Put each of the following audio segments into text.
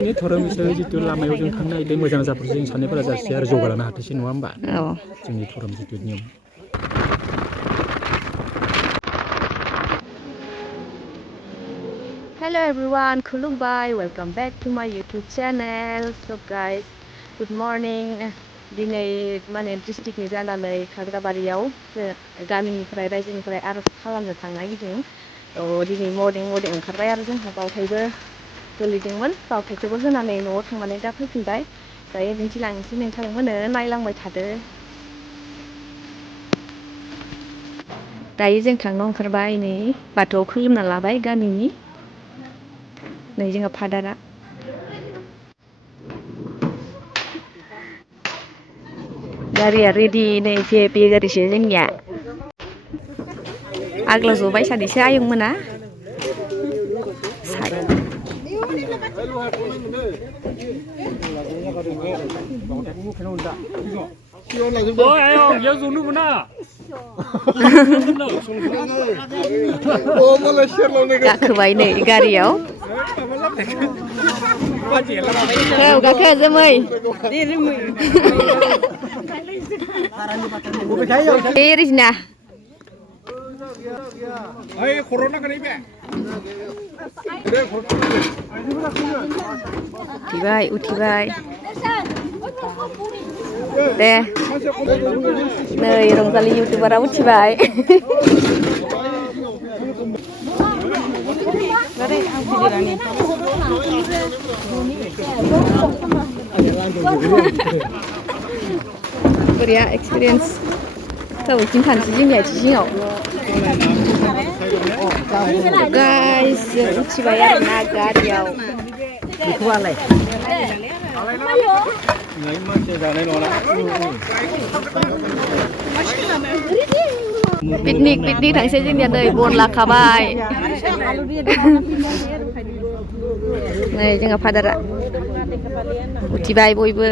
धोरोम हिसाबै जितु लामायाव जों थांनो नागिरदों मोजां जाफोरजों जों साननायफोरा जासै आरो जौगालांनो हाथोंसै नङा होमबा जोंनि धोरोम जितु नियम Hello everyone, Khulumbai, welcome back to my YouTube channel. So guys, good morning. दिनै माने डिस्ट्रिक्टनि जानानै खाग्राबारियाव गामिनिफ्राय रायजोनिफ्राय आरज खालामनो थांनो नागिरदों। दिनै मर्निं ओंखारबाय आरो जोंहा बावथायबो गोलैदोंमोन। बावथायखौबो होनानै न'आव थांनानै दा फैफिनबाय। दायो दिन्थिलांनोसै नोंथांमोननो नायलांबाय थादो। दायो जों थांनो ओंखारबाय नै बाथौआव खुलुमना लाबाय गामिनि। नै जोंहा फादारा गारिया रेडि नै भिआइपि गारिसो जोंनिया आग्ला जबाय सानैसो आयंमोना गाखोबाय नै गारियाव गाखो जोमै रिजना उठिबाय दे नै रंजालि इउटुबारा उठिबाय बोरैया एक्सपिरियेन्स बिथिं थानोसै जोंनि आथिं जिङाव गाइस जों उठिबाय आरोना गारियाव पिकनिक थांसै जोंनिया नै बन लाखाबाय नै जोंहा फादारा उठिबाय बयबो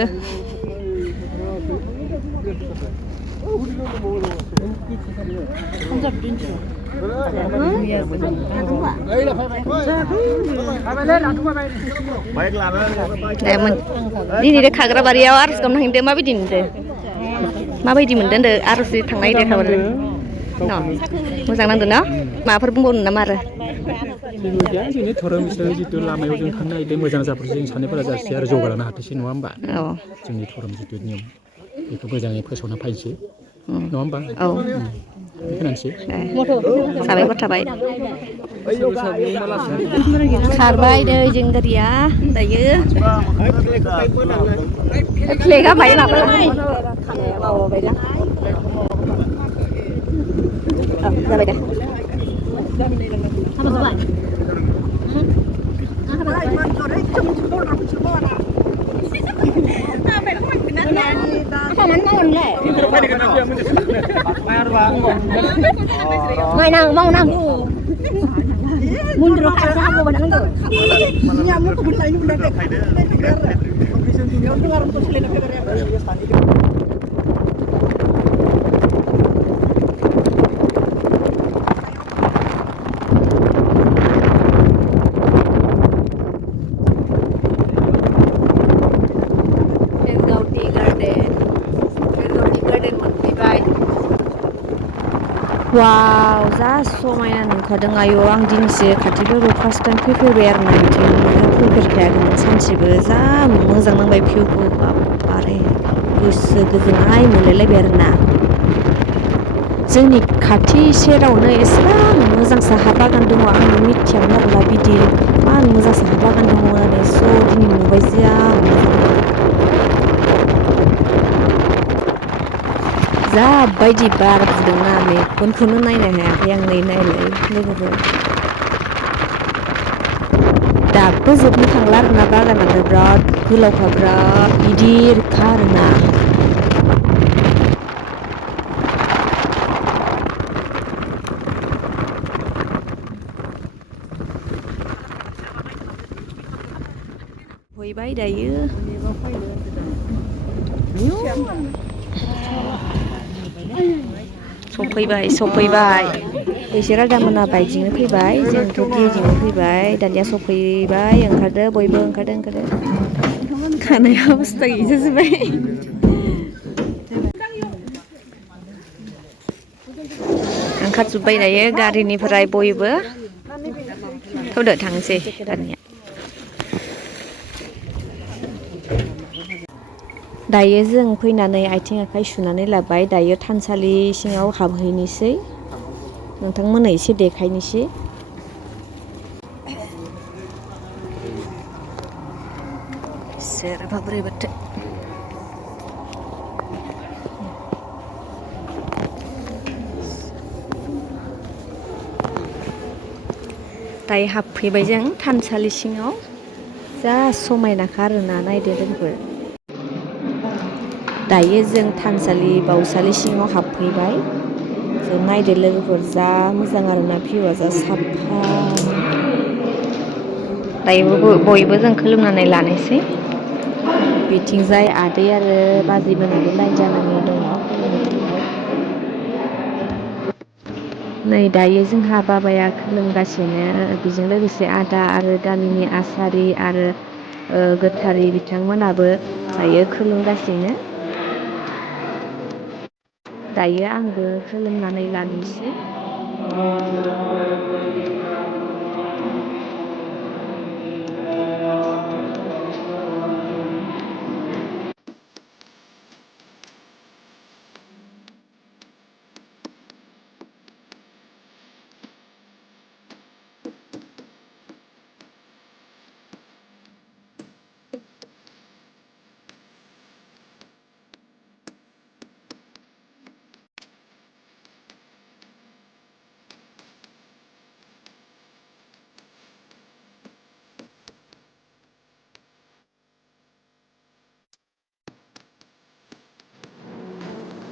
दिनै खाग्राबारियाव आरज गाबनो थांदों माबायदि मोनदों आरज थांनाय देखाबाय मोजां नांदों ना माबाफोर बुंबावनो नामा आरो जोंनि धोरोम हिसाबै जितु लामायाव जों थांनो नागिरदों मोजां जाफोरजों जों साननायफोरा जासै आरो जौगालांनो हाथोंसै नङा होमबा जोंनि धोरोम जितु नियम बेखौ मोजाङै फोसावना फैनोसै नङा होमबा बेखौनोसै साबायखर थाबाय खारबाय नै जों गारिया दायो फ्लेगा माइ माबाबाय जाबाय दे मावनांगौ मन्दिराव खारसा हाबोबाय नांगौ वाव जा समायना नुखादों आयौ आं दिनैसो खाथिफोरखौ फार्स्ट टाइम फैफेरबाय आरो ना बिथिं फैफेरखायाखैमोन सानसेबो जा मोजां नांबाय भिउखौ बारे गोसो गोजोननाय मोनलायलायबाय आरो ना जोंनि खाथि सेरावनो एसेबां मोजां साहा बागान दङ आं मिथियामोन आरोना बिदि इमान मोजां साहा बागान दङ होननानै स' दिनै नुबाय जा जाबायदि बार बुदोंना मेगनखौनो नायनो हायाखै आं नै नायलाय लोगोफोर दाबो जोबनो थांला आरोना बागानानो बिराद गोलावखा बिराद गिदिरखा आरोना फैबाय दायो सफैबाय बिसोर आदामोना बाइकजोंनो फैबाय जोंथ' गेजेजोंनो फैबाय दानिया सफैबाय ओंखारदो बयबो ओंखारदो खानाय अबस्था गैयि जाजोब्बाय ओंखारजोब्बाय दायो गारिनिफ्राय बयबो थौदो थांसै दानिया दायो जों फैनानै आथिं आखाइ सुनानै लाबाय दायो थानसालि सिङाव हाबहैनोसै नोंथांमोननो एसे देखायनोसै सोरबा बोरै बाथो दायो हाबफैबाय जों थानसालि सिङाव जा समायनाखा आरोना नायदो लोगोफोर दायो जों थानसालि बावसालि सिङाव हाबफैबाय जों नायदो लोगोफोर जा मोजां आरोना भिउआ जा साफा दायो बयबो जों खुलुमनानै लानोसै बिथिंजाय आदै आरो बाजैमोनाबो लाइन जानानै दङ नै दायो जोंहा बाबाया खुलुमगासिनो बेजों लोगोसे आदा आरो गामिनि आसारि आरो गोथारि बिथांमोनाबो दायो खुलुमगासिनो दायो आंबो खुलुमनानै लानोसै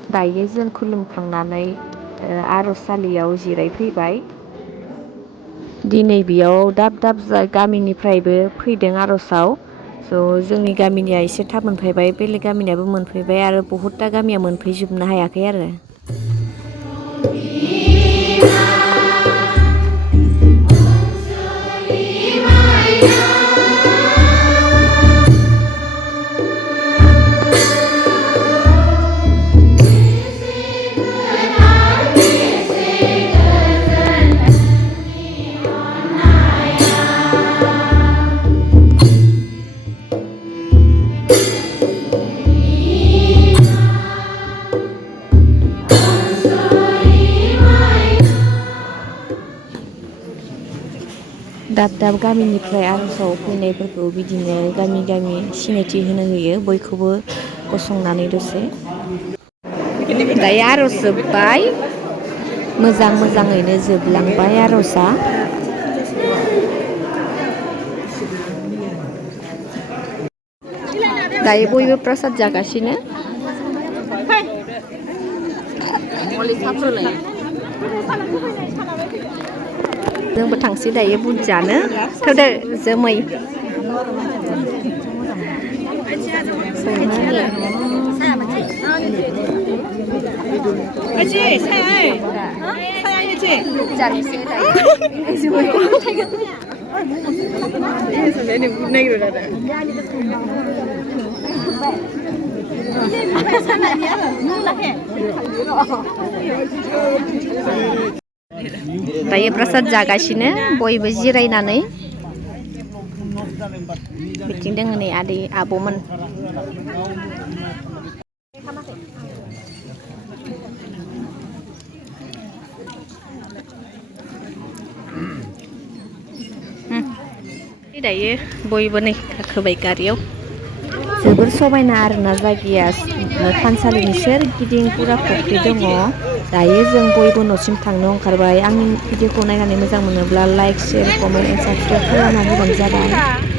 दायो जों खुलुमखांनानै आर'जसालियाव जिरायफैबाय दिनै बेयाव दाब दाब गामिनिफ्रायबो फैदों आर'जआव स' जोंनि गामिनिया एसे थाब मोनफैबाय बेलेग गामिनियाबो मोनफैबाय आरो बहुतथा गामिया मोनफैजोबनो हायाखै आरो दाब दाब गामिनिफ्राय आर'जआव फैनायफोरखौ बिदिनो गामि गामि सिनायथि होनो होयो बयखौबो गसंनानै दसे दायो आर'ज जोब्बाय मोजाङैनो जोबलांबाय आर'जआ दायो बयबो प्रसाद जागासिनो जोंबो थांसै दायो बुट जानो थौदो जोमै दायो प्रसाद जागासिनो बयबो जिरायनानै बिथिं दङ नै आदै आब'मोन दायो बयबो नै गाखोबाय गारियाव जोबोर समायना आरोना जायगाया थानसालिनि सोरगिदिं पुरा फुख्रि दङ दायो जों बयबो न'सिम थांनो ओंखारबाय आंनि भिडिअखौ नायनानै मोजां मोनोब्ला like share comment and subscribe खालामना होबानो जाबाय